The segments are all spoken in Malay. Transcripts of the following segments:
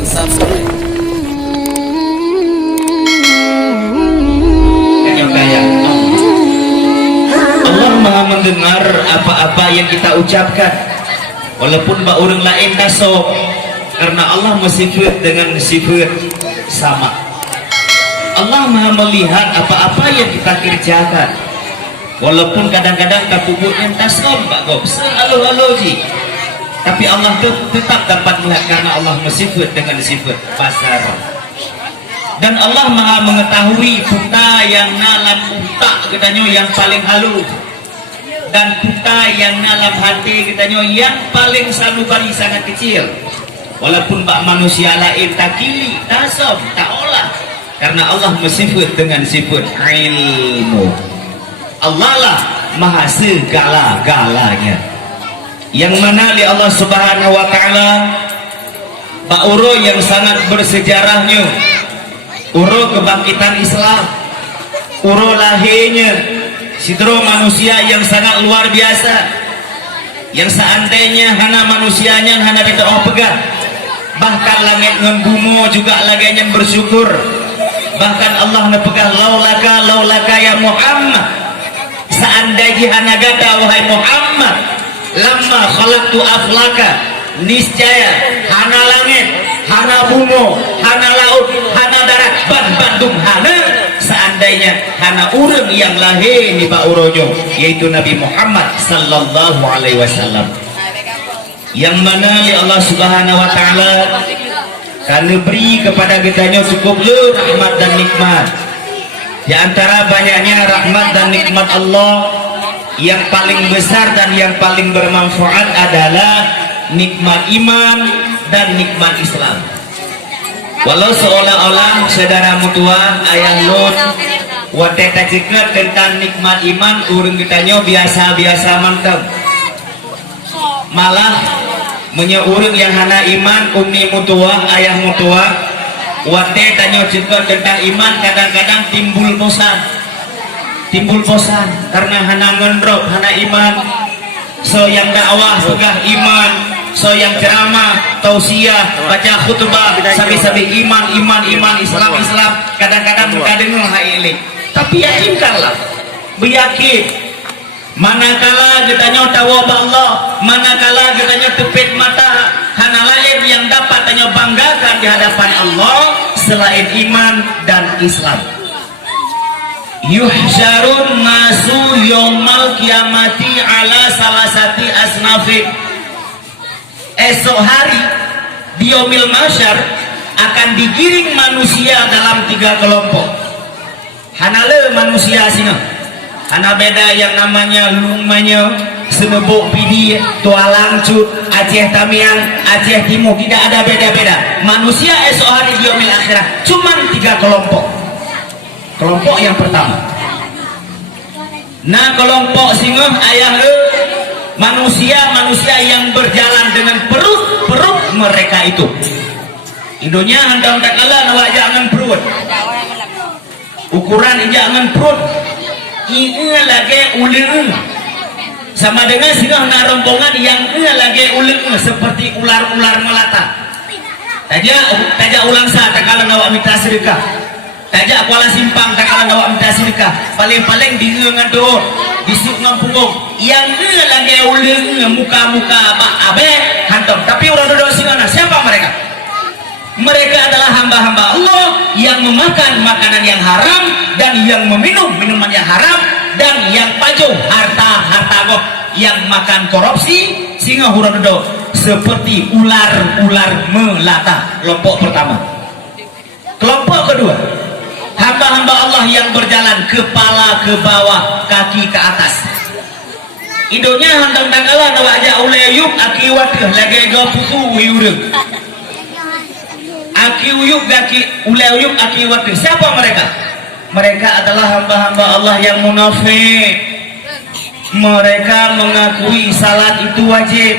and subscribe. Allah Maha mendengar apa-apa yang kita ucapkan, walaupun bak orang lain tasawuf, karena Allah bersifat dengan sifat sama. Allah Maha melihat apa-apa yang kita kerjakan, walaupun kadang-kadang katubuknya tasawuf Pak Gob, selalu ji, tapi Allah tetap dapat melihat karena Allah bersifat dengan sifat basar. Dan Allah Maha mengetahui kita yang nalam utak katanya yang paling halus, dan kita yang nalam hati katanya yang paling sanubari sangat kecil. Walaupun bak manusia lain tak kili, tak som, tak olah, karena Allah bersifat dengan sifat ilmu. Allah lah Maha segala-galanya, yang mana di Allah Subhanahu wa Ta'ala bak uro yang sangat bersejarahnya, uro kebangkitan Islam, uro lahirnya sidro manusia yang sangat luar biasa, yang seandainya hana manusianya hana diterong pegang, bahkan langit ngan bumi juga lagi yang bersyukur. Bahkan Allah nepegah laulaka ya Muhammad, seandainya hana gada wahai Muhammad, lama khalaqtu aflaka, niscaya hana langit, hana bumi, hana laut, hana darat, bandung hana, seandainya hana urang yang lahir di bauronyo, yaitu Nabi Muhammad sallallahu alaihi wasallam, yang mana ya Allah Subhanahu wa Ta'ala karena beri kepada kitanya cukup rahmat dan nikmat. Di antara banyaknya rahmat dan nikmat Allah, yang paling besar dan yang paling bermanfaat adalah nikmat iman dan nikmat Islam. Walau seolah-olah saudara mutua ayah Lut wateta ciklat tentang nikmat iman, urang kitanya biasa-biasa mantap, malah menyeurang yang hana iman, umi mutua ayah mutua wateta ciklat tentang iman, kadang-kadang timbul bosan karena hana ngendrop hana iman. So yang dakwah pegah iman, so yang ceramah tausiah baca khutbah sabi-sabi iman Islam, kadang-kadang mereka dengar hal tapi yakinkanlah, beryakin manakala kitanya tahu Allah, manakala kitanya tepit mata, hana lain yang dapat tanya banggakan di hadapan Allah selain iman dan Islam. Yuhsyarun nasu yaumal kiamati ala salasati asnafi, esok hari di yaumil mahsyar akan digiring manusia dalam 3 kelompok. Hanale manusia sini hana beda yang namanya lumanya senebok pidi tualang cut Aceh Tamiang Aceh Timur, tidak ada beda-beda manusia esok hari di yaumil akhirat, cuman 3 kelompok. Kelompok yang pertama, nah kelompok singa ayah manusia yang berjalan dengan perut mereka itu. Indonya handang tak kalah nawak jangan perut, ukuran jangan perut ini lagi uleng, sama dengan singa na rombongan yang ini lagi uleng seperti ular-ular melata. Tajak ulang saat tak kalah nawak minta sedekah, tajak kuala simpang tak kalah nawak minta sedekah, paling-paling di ngan doa di suknam punggung yang lagi uleng muka-muka abe hantam. Tapi orang doa singana siapa mereka? Mereka adalah hamba-hamba Allah yang memakan makanan yang haram dan yang meminum minuman yang haram dan yang pajo harta goh, yang makan korupsi sehingga huruf doa seperti ular-ular melata. Kelompok pertama. Kelompok kedua, hamba-hamba Allah yang berjalan kepala ke bawah, kaki ke atas. Idonya handang tanggalan wajah uleyuk akiwat lagi gapusu wiureng. Aki uyuk gaki uleyuk akiwat. Siapa mereka? Mereka adalah hamba-hamba Allah yang munafik. Mereka mengakui salat itu wajib,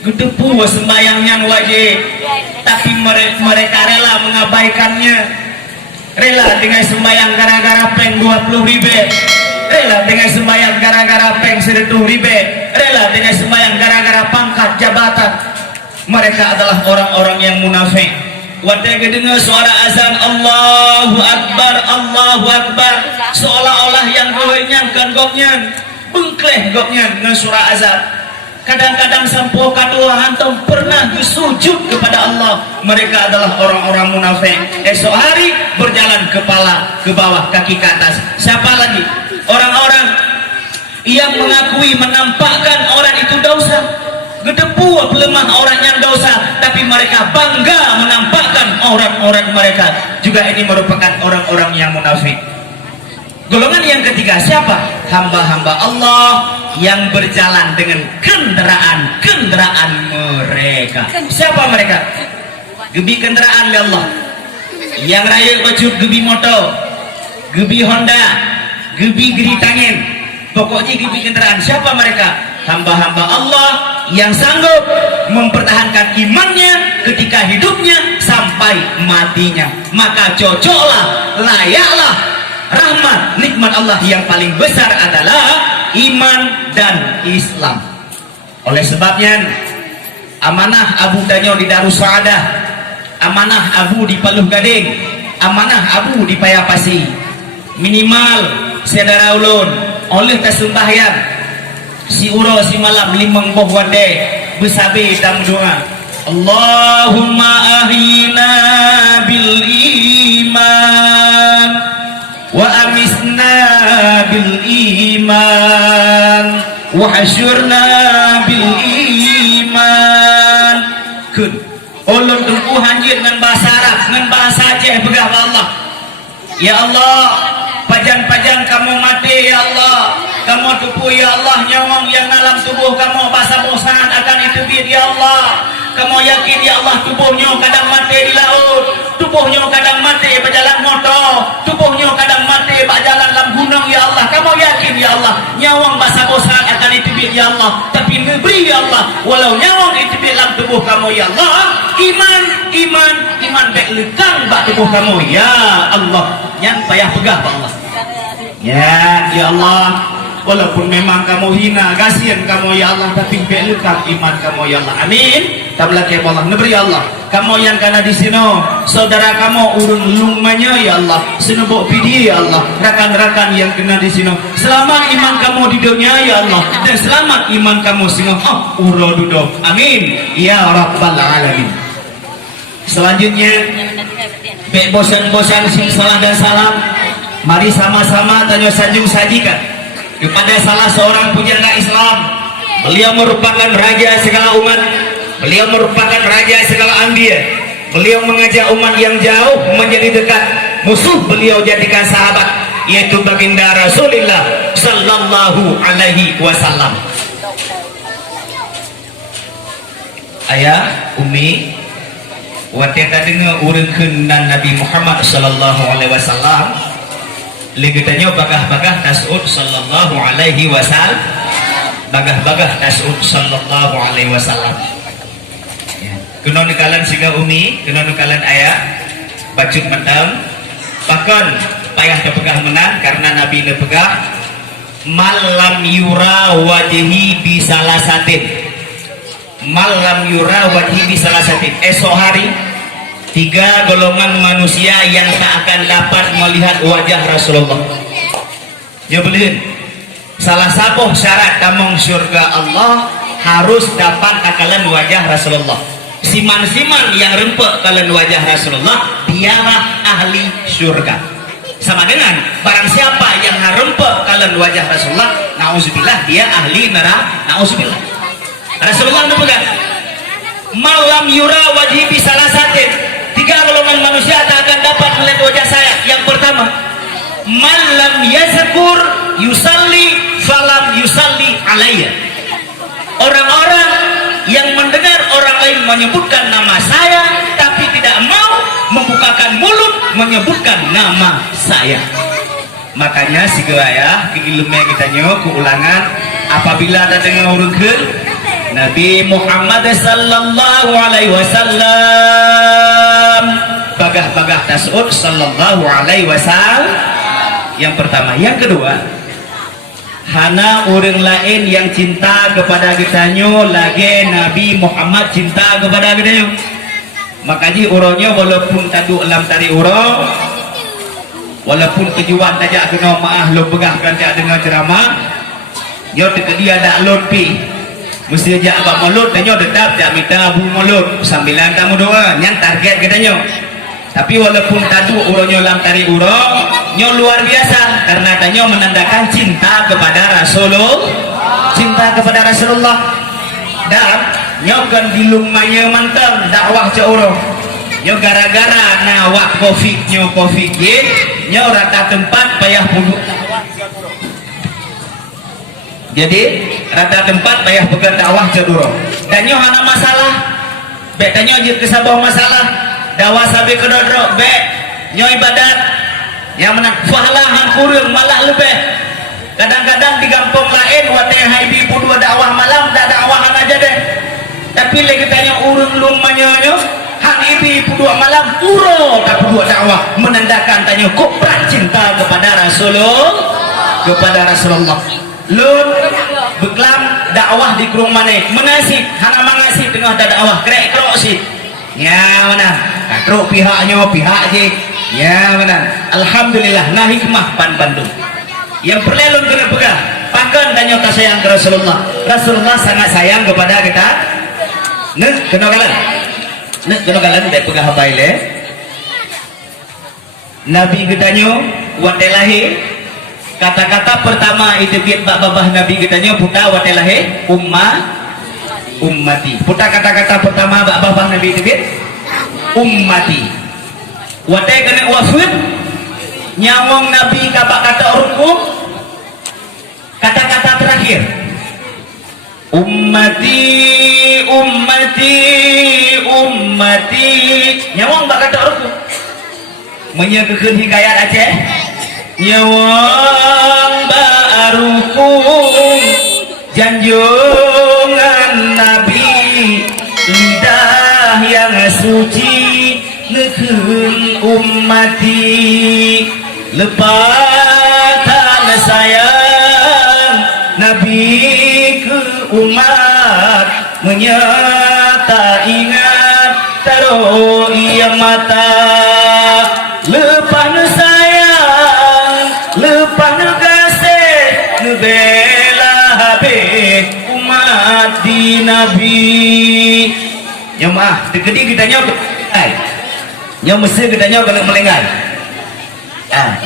gedepu sembayangnya wajib, tapi mereka rela mengabaikannya, rela dengan sembayang gara-gara peng 20 ribu, rela dengan sembayang gara-gara peng 100 ribu, rela dengan sembayang gara-gara pangkat jabatan. Mereka adalah orang-orang yang munafik. Wadah kedengar suara azan Allahu Akbar, Allahu Akbar, seolah-olah yang goyangkan goknya, bengkleh goknya dengan suara azan. Kadang-kadang sampo kadua hantam pernah bersujud kepada Allah. Mereka adalah orang-orang munafik. Esok hari berjalan kepala ke bawah, kaki ke atas. Siapa lagi? Orang-orang yang mengakui, menampakkan orang itu dosa, gedepu pelemah orang yang dosa, tapi mereka bangga menampakkan orang-orang mereka. Juga ini merupakan orang-orang yang munafik. Golongan yang ketiga siapa? Hamba-hamba Allah yang berjalan dengan kendaraan mereka. Siapa mereka? Gebi kendaraan ya Allah. Yang raya baju gebi motor, gebi Honda, gebi geri tangan. Pokoknya gebi kendaraan. Siapa mereka? Hamba-hamba Allah yang sanggup mempertahankan imannya ketika hidupnya sampai matinya. Maka cocoklah, layaklah rahmat nikmat Allah yang paling besar adalah iman dan Islam. Oleh sebabnya amanah Abu Danyo di Darussaadah, amanah Abu di Paluh Gading, amanah Abu di Payapasi, minimal saudara ulun oleh kesembahyang si uro si malam limang boh wade besabe dan doa Allahumma ahyina bil iman wa amisna bil iman wa hasyurna bil iman. Kun ulun tunggu hanjir dengan bahasa Arab, dengan bahasa Aceh begah Allah. Ya Allah, pajan-pajan kamu mati ya Allah, kamu tubuh ya Allah, nyawang yang dalam tubuh kamu bahasa bosan akan itu ya Allah. Kamu yakin ya Allah tubuhnya kadang mati di laut, tubuhnya kadang mati berjalan motor, tubuhnya kadang mati berjalan dalam gunung ya Allah. Kamu yakin ya Allah nyawang bahasa bosan akan itu ya Allah, tapi memberi ya Allah walau nyawang itu dalam tubuh kamu ya Allah. Iman baik lekang bak tubuh kamu ya Allah, yang payah pegah Allah ya Allah. Walaupun memang kamu hina, kasihan kamu ya Allah, tapi belukang iman kamu ya Allah. Amin. Tablah ke Allah, neberi ya Allah. Kamu yang kana di sini, saudara kamu urun lumanya ya Allah, senebok pidi ya Allah, rakan-rakan yang kena di sini. Selamat iman kamu di dunia ya Allah, dan selamat iman kamu sini uro dudo. Amin. Ya Rabbal Alamin. Selanjutnya, bek bosan-bosan sing salah dan salam. Mari sama-sama tanya sanjung sajikan kepada salah seorang pujangga Islam. Beliau merupakan raja segala umat, beliau merupakan raja segala anbiya. Beliau mengajak umat yang jauh menjadi dekat, musuh beliau jadikan sahabat, yaitu baginda Rasulullah sallallahu alaihi wasallam. Ayah, Umi, wateta dengar urangkeun Nabi Muhammad sallallahu alaihi wasallam. Legetanya bagah-bagah tasud sallallahu alaihi wasallam, bagah-bagah tasud sallallahu alaihi wasallam. Kena nekalan siga Umi, kena nekalan ayah bacut mentam bahkan payah terpegah menang karena Nabi nepegah malam yura wajhi bisalasatin, malam yura wajhi bisalasatin. Esok hari tiga golongan manusia yang tak akan dapat melihat wajah Rasulullah. Jawabin, salah satu syarat tamong surga Allah harus dapat akalan wajah Rasulullah. Siman-siman yang rempek kalian wajah Rasulullah, dialah ahli surga. Sama dengan barang siapa yang rempek kalian wajah Rasulullah, nauzubillah dia ahli neraka. Nauzubillah. Rasulullah menemukan malam yura wajhi bisalasatin. Tiga golongan manusia tak akan dapat melihat wajah saya. Yang pertama, malam yazkur yusalli falam yusalli alayya. Orang-orang yang mendengar orang lain menyebutkan nama saya tapi tidak mau membukakan mulut menyebutkan nama saya. Makanya sigaya ilmu kita nyok keulangan apabila ada dengar urungkeun Nabi Muhammad sallallahu alaihi wasallam, bagah-bagah tasud sallallahu alaihi wasallam. Yang pertama. Yang kedua, hana orang lain yang cinta kepada kita nyo lagi Nabi Muhammad cinta kepada kita nyo. makanya uronya walaupun tadu alam tari uro, walaupun tujuan tajak kena maah lo pegahkan tak dengan ceramah, nyo dekat dia dak lopi mesti aja abang mulut dan nyo dedap tak minta bu mulut sambilan tamu doa yang target katanya. Tapi walaupun tadu uronyo lam tari uro, nyo luar biasa karena tanya menandakan cinta kepada Rasulullah, cinta kepada Rasulullah. Dan nyo kan dilumanya mantap dakwah ca uro. Nyo gara-gara nawak covid nyo rata tempat payah punduk. Jadi rata tempat payah pegang dakwah ca uro. Dan nyo hana masalah. Bek tanyo je kesabah masalah. Dakwah sampai ke dodrok bek nyo ibadat yang menang fahalah hang kurang malah lebih. Kadang-kadang di kampung lain wateh haibi pudua dakwah malam tak dakwahan aja deh. Tapi lagi tanya urung lumanya nyo hang ibi pudua malam uro tak pudua dakwah menandakan tanya koprat cinta kepada Rasulullah. Lun beklam dakwah di kurung mana menasib hana mangasih tengah dakwah krek krok sih. Ya mana katruk pihaknya pihak je ya mana alhamdulillah nah hikmah pan Bandung yang perlelun kena pegang pakan tanya tak sayang ke Rasulullah. Rasulullah sangat sayang kepada kita kena kalan dek pegang habaile Nabi kitanya watelahi kata-kata pertama itu biat babah Nabi kitanya puta watelahi ummati putar kata-kata pertama babah Nabi itu ummati watai kena wafud nyawang Nabi kabak kata rukum kata-kata terakhir ummati nyawang bak kata rukum menyegeken hikayat Aceh nyawang barukum janjungan Nabi lidah yang suci nekun ummati lepatan sayang Nabi ke umat menyata ingat taruh ia mata lepan sayang lepan kasih nebela habis umat di Nabi nyamah tegedi kita nyaw nyaw mesti kita nyaw kena melenggai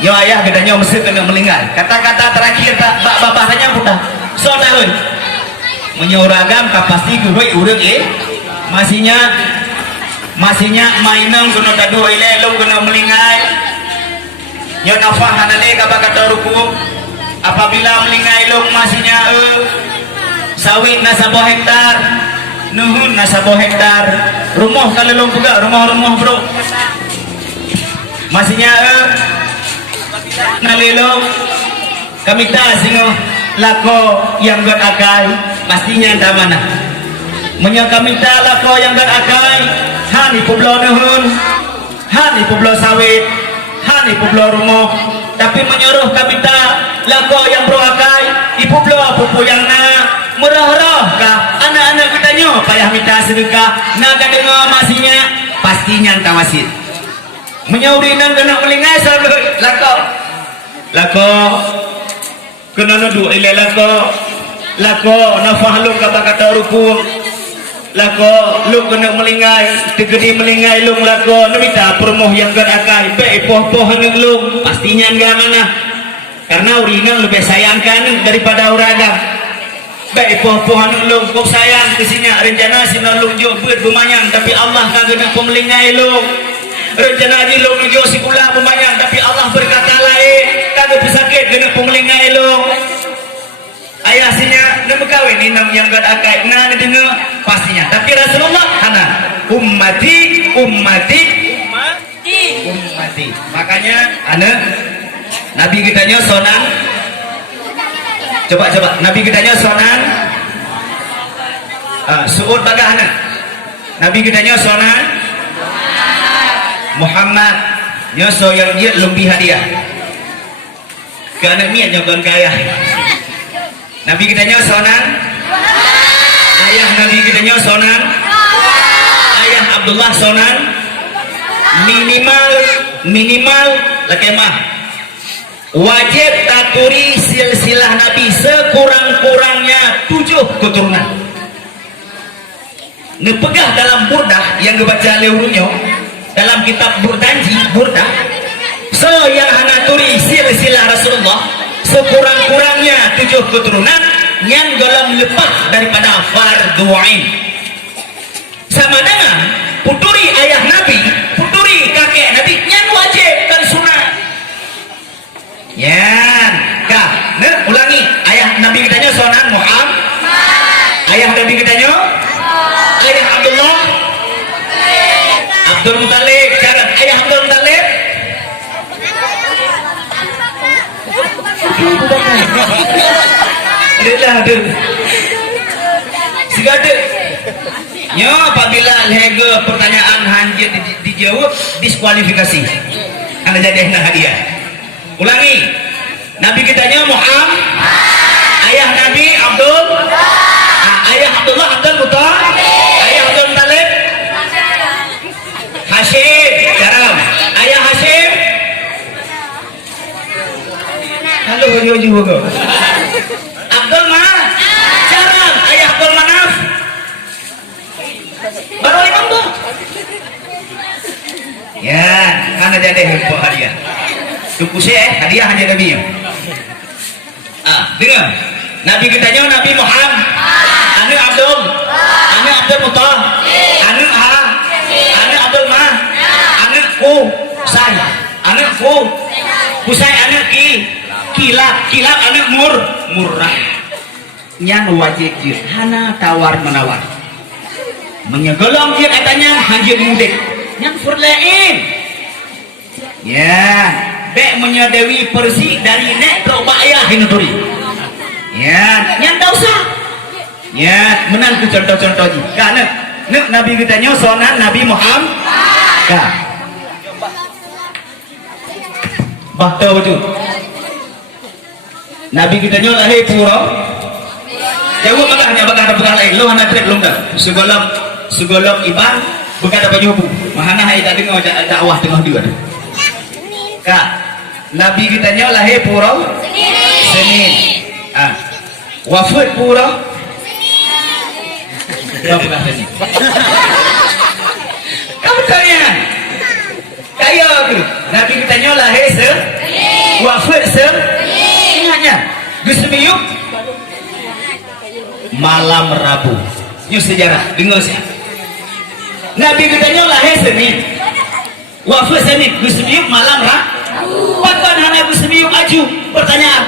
nyaw ayah kita nyaw mesti kena melenggai kata-kata terakhir tak bapak tanya putar so tahun menyoragam kapasti gue urang masihnya mainan kena tadu ile lo kena melenggai nyaw nafah hanale kabak kata rukum apabila melenggai lo masihnya sawit nasabah hektar nuhun nasabah hektar rumah kalau lo juga rumah bro masihnya nalilo kami tak singo lako yang got akai pastinya tak mana menya kami tak lako yang got akai hani publo nuhun hani publo sawit hani publo rumah tapi menyuruh kami tak lako yang bro akai ibu blo pupu yang murah-murah kah anak-anak kita nyo payah minta sedekah naga dengar masihnya pastinya entah masih menyauri nang kena melingai selalu lako kena nudu ile lako nafah lu kata rukum lako lu kena melingai tegedi melingai lu lako nemita permoh yang gerakai be poh-poh lu pastinya enggak mana karena uringan lebih sayangkan daripada uragam baik pohon long kok sayang kesini rencana sinar long jo buat pemanyang tapi Allah kagak nak pemelingai long rencana di long jo sikula pemanyang tapi Allah berkata lain kagak pesakit kena pemelingai long ayah sinya nama kawin ini nam yang gak akai nah dengar pastinya tapi Rasulullah hana ummati makanya anak Nabi kitanya sonan coba Nabi kitanya sonan suud bagahana Nabi kitanya sonan Muhammad nyoso yang dia lebih hadiah ke anak miat nyogon kaya Nabi kitanya sonan ayah Nabi kitanya sonan ayah Abdullah sonan minimal lekemah wajib taturi silsilah Nabi sekurang-kurangnya 7 keturunan. Nepegah dalam burdah yang dibaca leurunyo dalam kitab burdah so yang hanaturi silsilah Rasulullah sekurang-kurangnya 7 keturunan yang dalam lepas daripada fardu ain. Sama dengan puturi ayah Nabi, puturi kakek Nabi yang wajib dan sunat. Yan, kah? Ulangi. Ayah Nabi kitanya sonan Muhammad. Ayah Nabi kitanya ayah Abdul Muttalib. Cara ayah Abdul Muttalib. Ada. Segala. Nya apabila lega pertanyaan hanjir dijawab diskualifikasi. Anda jadi hadiah. Ulangi. Nabi kitanya Muhammad. Ayah Nabi Abdul. Ayah Abdullah Abdul Muttalib. Ayah Abdul Muttalib. Hashim. Garam. Ayah Hashim. Halo juga. Abdul Manaf. Garam. Ayah Abdul Manaf. Baru 5 tuh. Ya, karena jadi hadiah. Tunggu saya hadiah hanya Nabi. Dengar. Nabi kitanya Nabi Muhammad. Anu Abdul. Anu Abdul Muttalib. Anu Abdul Mah. Anu Kusai. Anu Kusai anu Kilab anu Murrah. Nyan wajib hana tawar menawar. Menyegolong dia katanya hajir mudik. Yang furlain. Ya, bek menyadewi persi dari nek ke bayah hinuturi. Ya, yang tak usah. Ya, menang ke contoh-contoh ni. Karena Nabi kitanya sonan Nabi Muhammad. Ka. Bakta wujud. Nabi kitanya lahir pura. Jauh makanya bakal lain. Lo hana trip belum dah. Segolong iban bukan dapat nyubu. Mahana hai tak dengar dakwah tengah dia. Kak, Nabi kitanya lahir pura Senin. Wafat pura Senin. Kamu tanya. Kaya tu. Nabi kitanya lahir wafat ingatnya. Gusmiyuk malam Rabu. Ini sejarah. Dengar saya. Nabi kitanya lahir Senin. Wafat Senin. Gusmiyuk malam Rabu. Bahkan hanya Gusmiyuk aju. Pertanyaan.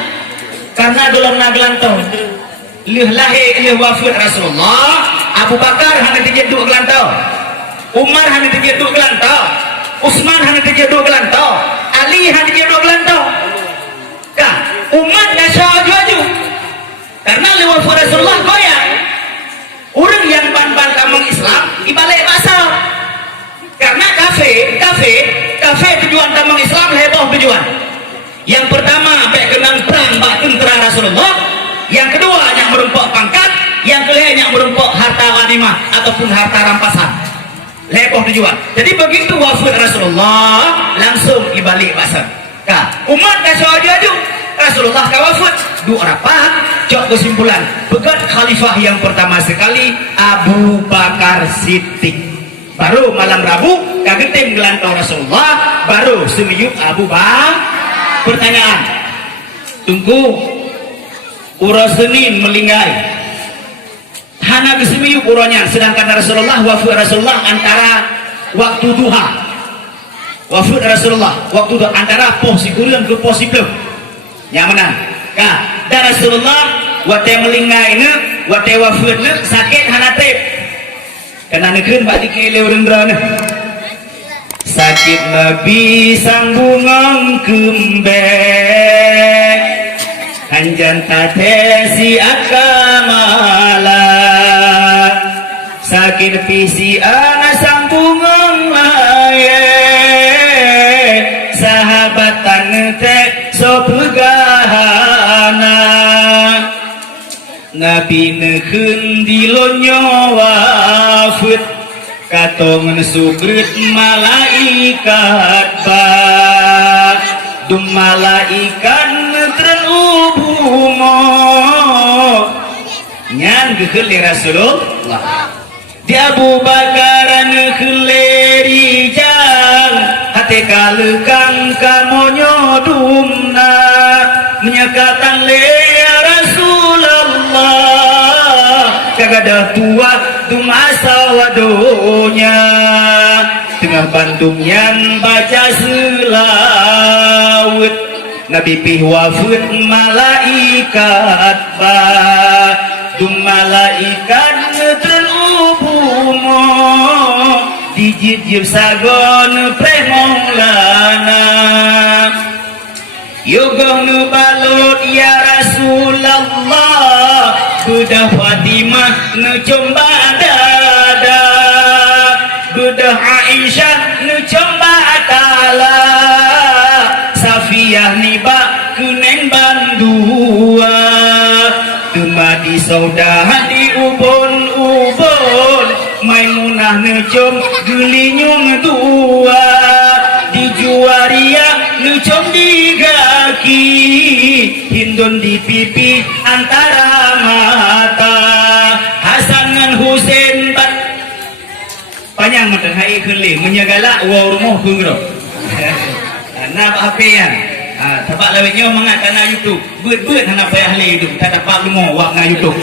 Karena dalam nagelantau. Lahir wafat Rasulullah. Abu Bakar hanya 3 gelantau. Umar hanya 3 gelantau. Utsman hanya 3 gelantau. Ali hanya 3 gelantau. Kah? Umat dah aju. Karena wafat Rasulullah goyang. Orang yang ban-ban kamang Islam dibalik pasal. Karena kafe tujuan kamang Islam heboh tujuan. Yang pertama baik kenang perang bak tentera Rasulullah. Yang kedua yang merumpok pangkat. Yang ketiga yang merumpok harta ghanimah ataupun harta rampasan. Heboh tujuan. Jadi begitu wafat Rasulullah langsung dibalik pasal. Umat dah aju. Rasulullah wafat 2 rapat. Cok kesimpulan begat khalifah yang pertama sekali Abu Bakar Siddiq. Baru malam Rabu kageting gelantau Rasulullah. Baru semiyuk Abu Bakar. Pertanyaan. Tunggu ura Senin melinggai. Hana kesemiyuk uranya. Sedangkan Rasulullah wafat Rasulullah antara waktu duha. Wafat Rasulullah waktu duha antara posi kurun ke posi blok. Yang mana? Kah, dan Rasulullah wate melingainya, wate wafatnya sakit hanatip. Kena nekeun balik ke leurendra. Sakit Nabi sambungang kembek, hanjan tatesi akamala. Sakit visi ana sambungang laye, sahabatan tek sopegahana. Nabi nekeun di lonyo wafat katong sugrit malaikat ba dum malaikat netren ubumo nyan geuli Rasulullah di Abu Bakaran keleri jang hati kalekang kamonyo dumna menyekatan le ya Rasulullah kagada tua dumasa wadonya tengah Bandung yang baca selawat Nabi pihwafut malaikat ba dum malaikat terubumo dijijib sagon premolana yogoh nu balut ya Rasulullah budah Fatimah nu comba dada budah Aisyah nu comba tala Safiyah niba kuneng bandua Dumadi saudah di ubon-ubon Maimunah necom gelinyung dua Di Juwaria necom di kaki Hindun di pipi antara mata Hasan ngan Husein panjang matan hai keli menyegala warumuh kungro nab apian sebab lawitnya mengat tanah YouTube beut-beut hana payah le hidup tak dapat lumo wak na YouTube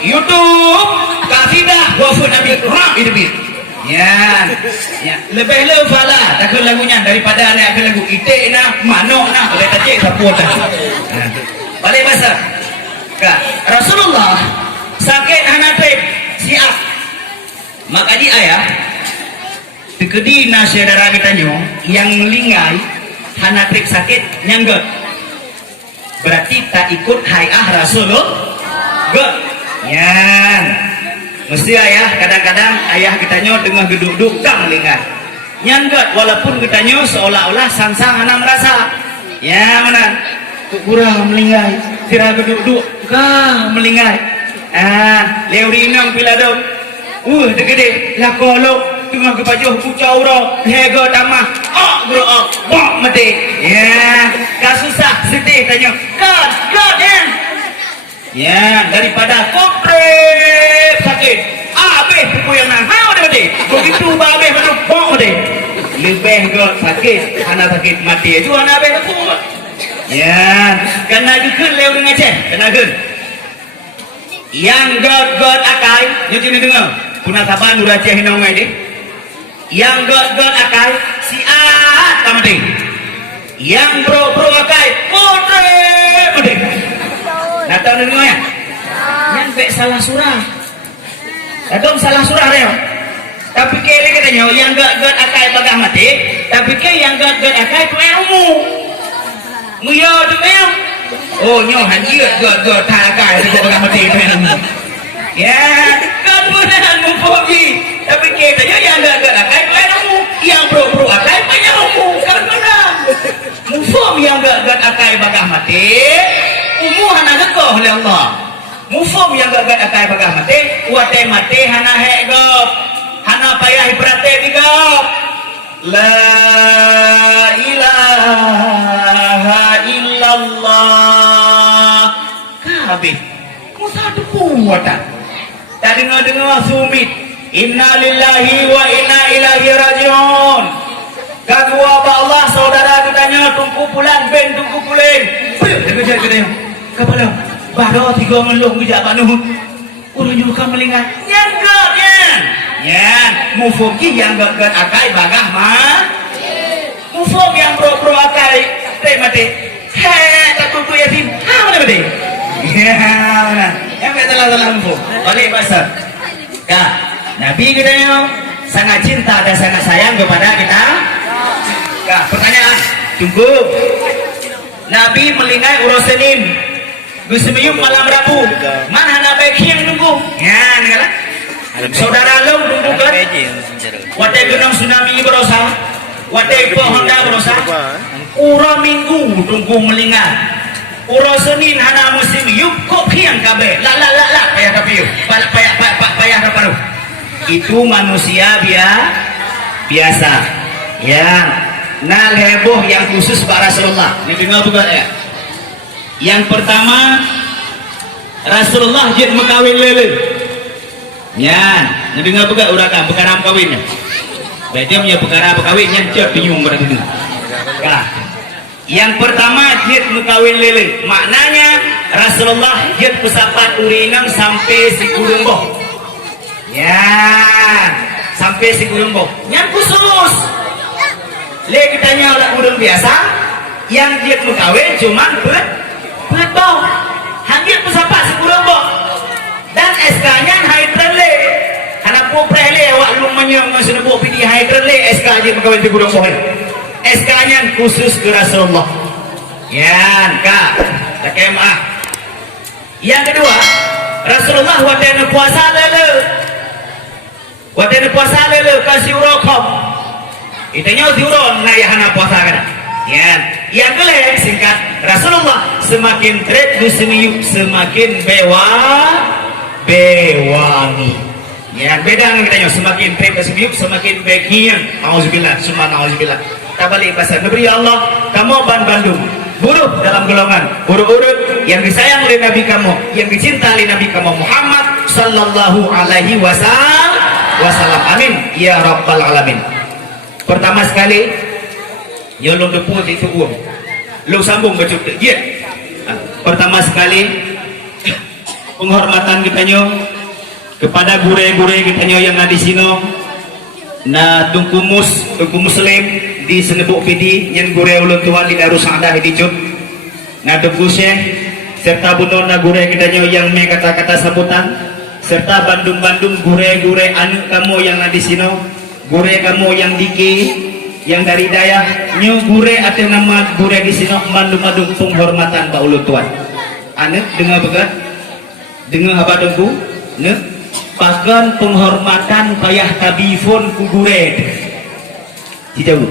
YouTube kafidah wafud Nabi Rahab hidup ya lebih le fala takkan lagunya daripada anak lagu itik na manok na boleh tajik saput balik masa Rasulullah sakit hana trip siap maka di ayah tekedi na saudara kita nyo yang melingai hana trik sakit nyanggot berarti tak ikut hayah Rasulullah gak yan mesti ayah kadang-kadang ayah kita nyo tengah geduk-duk kang lingai nyanggot walaupun kita nyo seolah-olah sang-sang hana merasa ya mana kurang melingai kira geduk-duk kang melingai leurinang piladong degede lah kolok tengah kepajuh kucaura hega tamah bro bok mede ya kasusah sedih tanya god ya daripada komplek sakit abeh pukul yang ha udah mede begitu babeh betul bok mede lebih god sakit anak sakit mati itu anak abeh betul ya kena dukun leu dengan ceh kena dukun yang god akai nyuci dengar kuna saban uraja hinong ngai deh yang god akai si tamade yang bro akai potre mode nah tahu dengar ya nyampe salah surah adom salah surah reo tapi kene katanya yang god akai bagah mati tapi ke yang god akai tu ilmu muyo tu meo oh nyo hanjir god akai tu bagah mati tu ilmu ya kan mudahan mufogi tapi katanya yang gak akai ilmu yang bro akai banyak ilmu kan benar mufom yang gak akai bagah mati umu hana gekoh oleh Allah mufom yang gak akai bagah mati wate mati hana hegop hana payah ibrate digop la ilaha illallah kabeh musadu kuwatan tak dengar sumit inna lillahi wa inna ilaihi rajiun gagua ba Allah saudara katanya tungku pulang ben tungku pulen kejar katanya kapalo bado tiga melung bijak banu urang juga melingat nyangga yan mufum ki yang gak akai bagah mah mufum yang bro akai teh mati he tak tutu yatim ha mana mati ya mana yang salah mufum balik pasar Nabi kita yang sangat cinta dan sangat sayang kepada kita. Pertanyaan, tunggu. Nabi melingai urus Senin, Gusmiyum malam Rabu. Mana Nabi yang nunggu? Ya, negara. Saudara lo nunggu kan? Wate gunung tsunami berosa, wate pohon dah berosa. Ura minggu tunggu melingai. Ura Senin hana musim yuk kok kian kabe. La payah tapi yuk. Payah dapat. itu manusia biasa. Ya, nah heboh yang khusus Pak Rasulullah. Ini dengar bukan ya? Yang pertama, Rasulullah jet mekawin lele. Ya, ini dengar bukan urakan perkara kawinnya. Baiknya punya perkara kawinnya jet bingung berarti dengar. Nah, yang pertama jet mekawin lele. Maknanya Rasulullah jet pesapat urinang sampai si kurungboh. Ya, sampai si kurungboh. Yang khusus. Le kitanya orang urang biasa yang dia mengkawin cuma buat bau hanya pesapa sekurang bau dan SK-nya hydran le karena popreh le awak lumanya masih nebuk pilih hydran le SK dia mengkawin sekurang bau SK-nya khusus ke Rasulullah ya kak tak kemah. Yang kedua Rasulullah wadana puasa lele kasih urokom itanya diuron na yahana puasa kana. Ya, yang kelima singkat Rasulullah semakin trek dusemiu semakin bewangi. Ya, beda dengan semakin trek dusemiu semakin bekian. Auzubillah, summa auzubillah. Tabalik bahasa Nabi Allah, kamu Bandung. Buruh dalam golongan urut-urut yang disayang oleh Nabi kamu, yang dicinta oleh Nabi kamu Muhammad sallallahu alaihi wasallam. Amin ya rabbal alamin. Pertama sekali ya lo deput itu lo sambung baca dia. Pertama sekali penghormatan kitanya kepada gure-gure kitanya yang ada di sini na tungku muslim di senebuk pidi yang gure ulun tuan di Darussaada di Jud na tungku syekh serta bunon na gure kitanya yang me kata-kata sambutan serta Bandung gure-gure anu kamu yang ada di sini gure kamu yang diki yang dari daya nyu gure atau nama gure di sini mandung penghormatan Pak Ulun Tuan ane dengar begat dengar apa dengku ne pagan penghormatan payah tabifon ku gure dijauh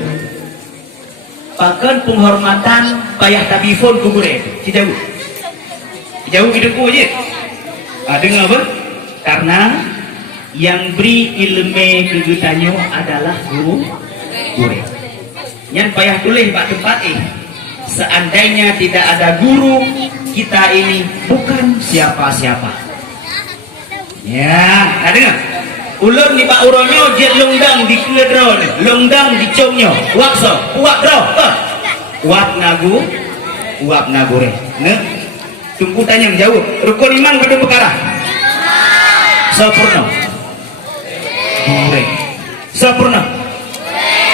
pagan penghormatan payah tabifon ku gure dijauh hidupku aja dengar apa karena yang beri ilmu kegitannya adalah guru yang payah tulis pak tempat seandainya tidak ada guru kita ini bukan siapa-siapa ya ada nggak ulun di pak uronyo dia longdang di kedron longdang di congnya wakso uap bro uap nagure ne tunggu tanya yang jauh rukun iman pada perkara sempurna sempurna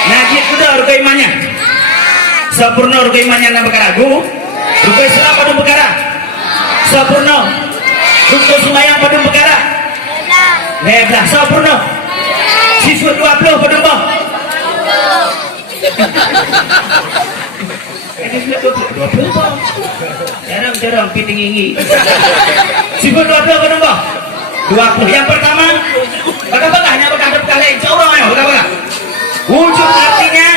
nah dia sudah rukai imannya sempurna rukai imannya na perkara rukai Islam pada perkara sempurna rukai sembahyang pada perkara lebah sempurna sifat 20 pada bang jarang piting inggi sifat 20 pada bang 20 yang pertama hanya berkadap kali insya Allah ya bagaimana wujud artinya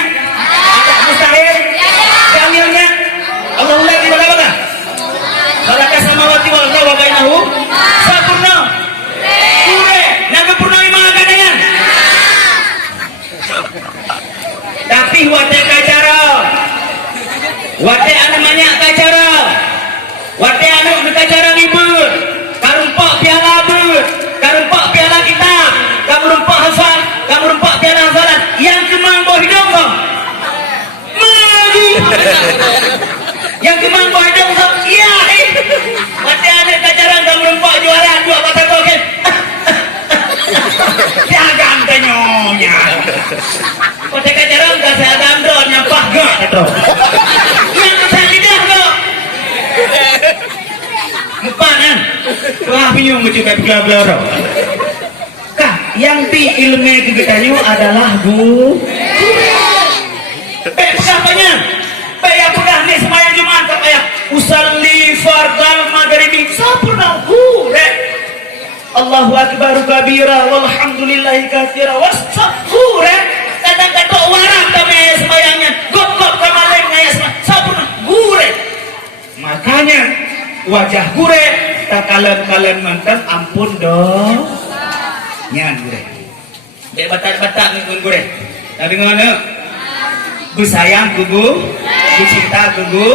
tidak mustahil dalilnya Allah lagi bagaimana salaka samawati wal ardi wa bainahu sempurna gure naga purna lima dengan tapi wate kacara wate anu banyak kacara wate anu kacara ribut karumpak piala ber karumpak piala kitab kamu rumpak hafal kamu rumpak piala hafalan yang kemang bawah hidung kau yang kemang bawah hidung kau iya mati ada kacaran kamu rumpak juara 2 patah kau kan siagam tanyonya mati kacaran kasih agam drone nyampah gak yang kesal lidah kau mupanan wah bingung mencoba bela-bela yang di ilmu kegiatannya adalah siapanya payah pedah nih semayang Jumat payah usalli fardal maghribi sempurna Allahu akbar kabira walhamdulillahi katsira wastaghfir kata-kata warang kami semayangnya gop-gop kamaleng ngaya sempurna gure makanya wajah gure tak kalian mantan ampun dong nyan gue batak-batak ngun goreng. Tak dengar ne? Bersayang kubu, bercinta kubu.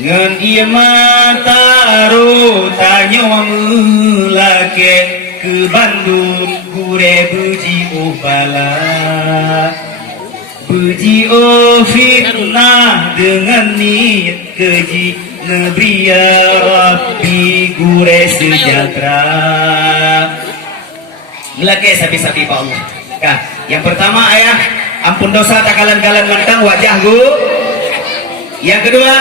Ngan dia mataru tanya melake ke Bandung gure buji bala. Puji fitnah dengan niat keji negeri ya Rabbi gure sejahtera. Melake sapi-sapi Pak Allah. Kah, yang pertama ayah ampun dosa takalan-kalan mentang wajahku. Yang kedua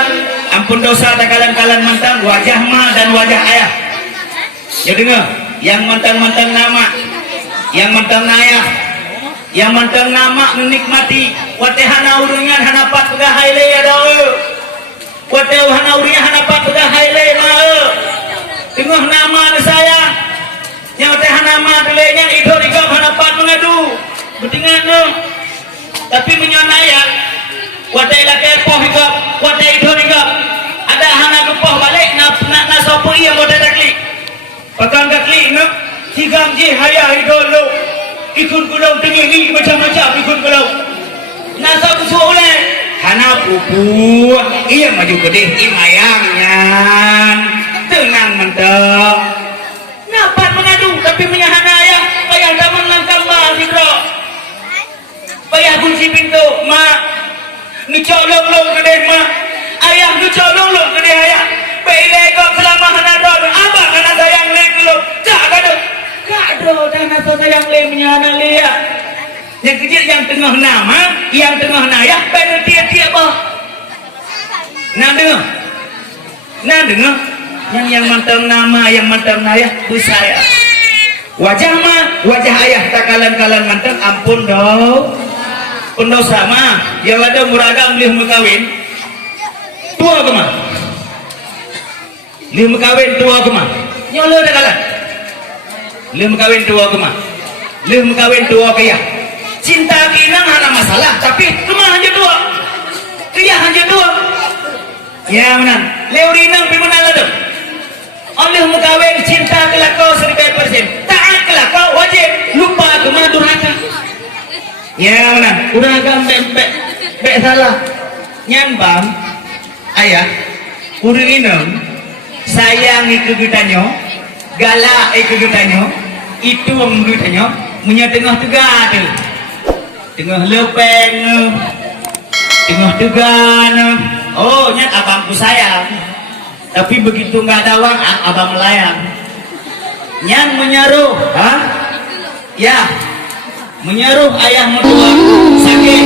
ampun dosa takalan-kalan mentang wajah ma dan wajah ayah. Ya dengar, yang mentang-mentang nama, yang mentang ayah, yang mentang nama menikmati wate hana urungan hana pat pegah haile ya dao wate hana urungan hana pat pegah haile ma tengah nama saya yang wate hana nama delenya itu digam hana pat mengadu betingan no tapi menyonaya wate lake poh higap wate itu higap ada hana gepoh balik na sopo iya wate takli pakang kakli no higam ji haya hidolo ikut kulau tengi macam-macam ikut kulau nasa kusuh oleh hana pupu iya maju gede imayangnya tenang mentang napat mengadu tapi menyahana ya payah daman langkang bah hidro payah kunci pintu ma nucolong-long gede ma ayah nucolong-long gede ayah baik kau selama hana doa abang hana sayang lek lo tak ada kado dan atau sayang le menyana le yang kecil yang tengah nama yang tengah naya pada tiap-tiap bah nah dengar yang mantap nama yang mantap naya bu saya wajah mah wajah ayah takalan-kalan mantap ampun dong pendosa mah yang ada muragam lih mekawin tua kemah lih mekawin tua kemah nyolo takalan lem kawin tua kemah lem kawin tua kaya cinta kinang hana masalah tapi kemah hanya dua kaya hanya dua ya menang leurinang pimenang ladem oleh mekawin cinta kelakau 100% taat kelakau wajib lupa kemah durhaka ya menang durhaka bek salah nyambang ayah urinang sayang ikutanyo galak ikutanyo itu menggutanya menyatengah tegak tu tengah lepeng tengah tegan oh nyat abangku sayang tapi begitu nggak ada wang abang melayang yang menyaruh ya menyaruh ayah mertua sakit